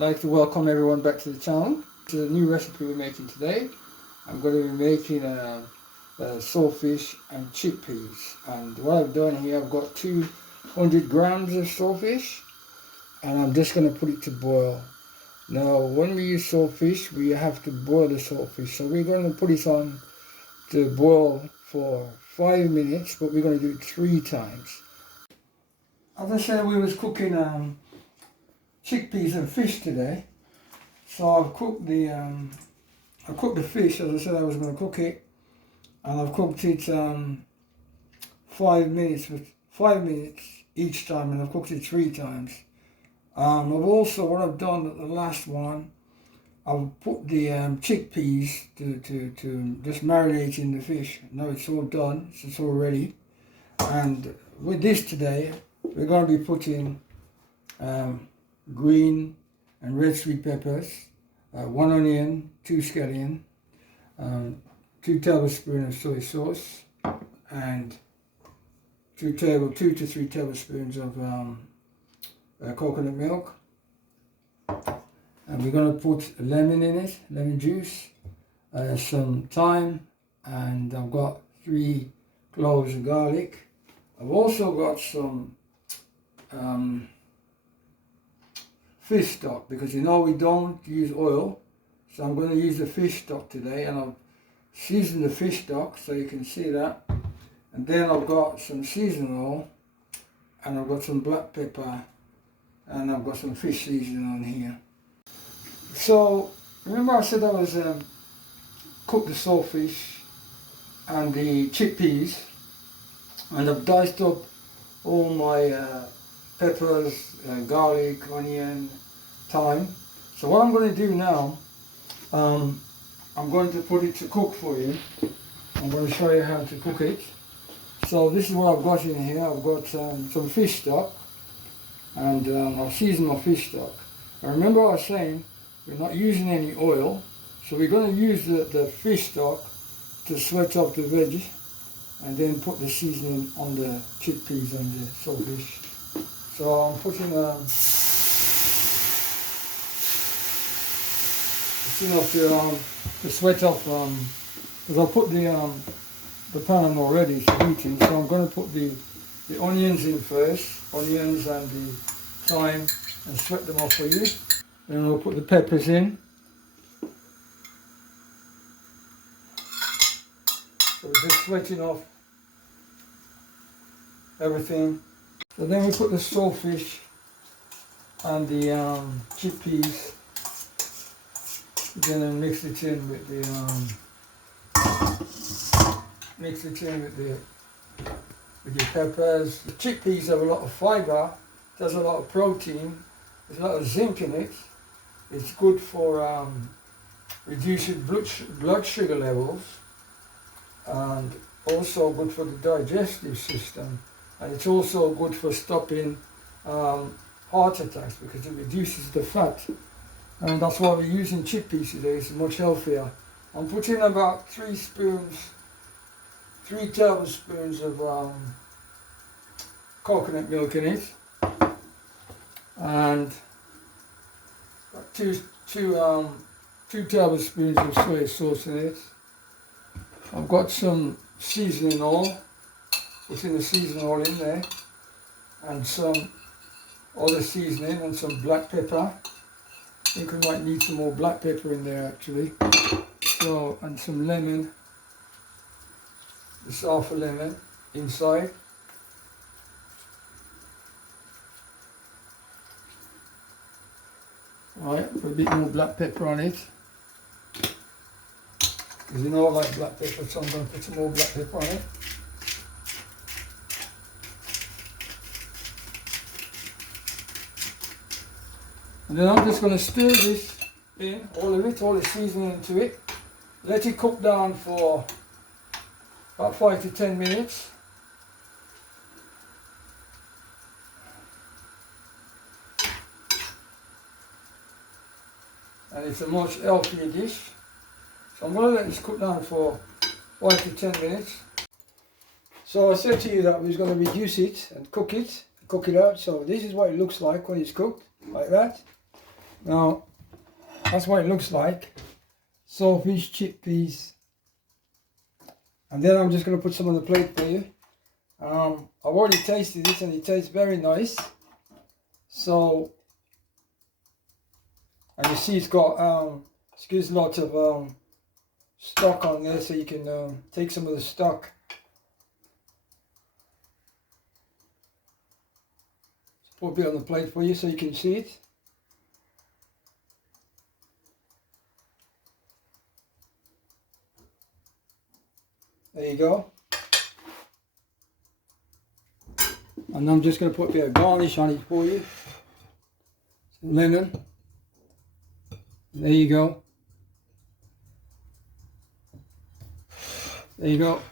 like to welcome everyone back to the channel. It's a new recipe we're making today. I'm going to be making saltfish and chickpeas, and what I've done here, I've got 200 grams of saltfish and I'm just going to put it to boil. Now when we use saltfish, we have to boil the saltfish, so we're going to put it on to boil for 5 minutes, but we're going to do it 3 times. As I said, we was cooking chickpeas and fish today, so I've cooked the fish as I said I was going to cook it, and I've cooked it 5 minutes with 5 minutes each time, and I've cooked it 3 times. I've also, what I've done at the last one, I've put the chickpeas to just marinate in the fish. Now it's all done, so it's all ready. And with this today, we're going to be putting green and red sweet peppers, 1 onion, 2 scallion, 2 tablespoons of soy sauce, and 2 to 3 tablespoons of coconut milk. And we're going to put a lemon in it, lemon juice, some thyme, and I've got 3 cloves of garlic. I've also got some fish stock, because you know we don't use oil, so I'm going to use the fish stock today, and I've seasoned the fish stock so you can see that. And then I've got some seasoning oil, and I've got some black pepper, and I've got some fish seasoning on here. So remember I said I was cooked the saltfish and the chickpeas, and I've diced up all my peppers, garlic, onion, thyme. So what I'm going to do now, I'm going to put it to cook for you. I'm going to show you how to cook it. So this is what I've got in here. I've got some fish stock, and I've seasoned my fish stock. And remember I was saying we're not using any oil, so we're going to use the fish stock to sweat up the veg, and then put the seasoning on the chickpeas and the saltfish. So I'm putting it's enough to sweat off, because I put the pan on already, it's heating. So I'm going to put the onions in first, onions and the thyme, and sweat them off for you. Then I'll put the peppers in. So we're just sweating off everything. So then we put the saltfish and the chickpeas. Then mix it in with the with your peppers. The chickpeas have a lot of fibre. There's a lot of protein. There's a lot of zinc in it. It's good for reducing blood sugar levels, and also good for the digestive system. And it's also good for stopping heart attacks, because it reduces the fat. And that's why we're using chickpeas today. It's much healthier. I'm putting about 3 tablespoons of coconut milk in it, and 2 tablespoons of soy sauce in it. I've got some seasoning oil, putting the seasoning oil in there, and some other seasoning, and some black pepper. I think we might need some more black pepper in there actually. So, and some lemon, just half a lemon inside. Right, put a bit more black pepper on it, because you know I like black pepper, so I'm going to put some more black pepper on it. And then I'm just going to stir this in, all of it, all the seasoning into it. Let it cook down for about 5 to 10 minutes. And it's a much healthier dish. So I'm going to let this cook down for 5 to 10 minutes. So I said to you that we was going to reduce it and cook it out. So this is what it looks like when it's cooked, like that. Now, that's what it looks like. Saltfish, chickpeas. And then I'm just going to put some on the plate for you. I've already tasted it and it tastes very nice. So, and you see it's got excuse lots of stock on there, so you can take some of the stock. Just put a bit on the plate for you so you can see it. There you go. And I'm just going to put a bit of garnish on it for you. Some lemon. There you go. There you go.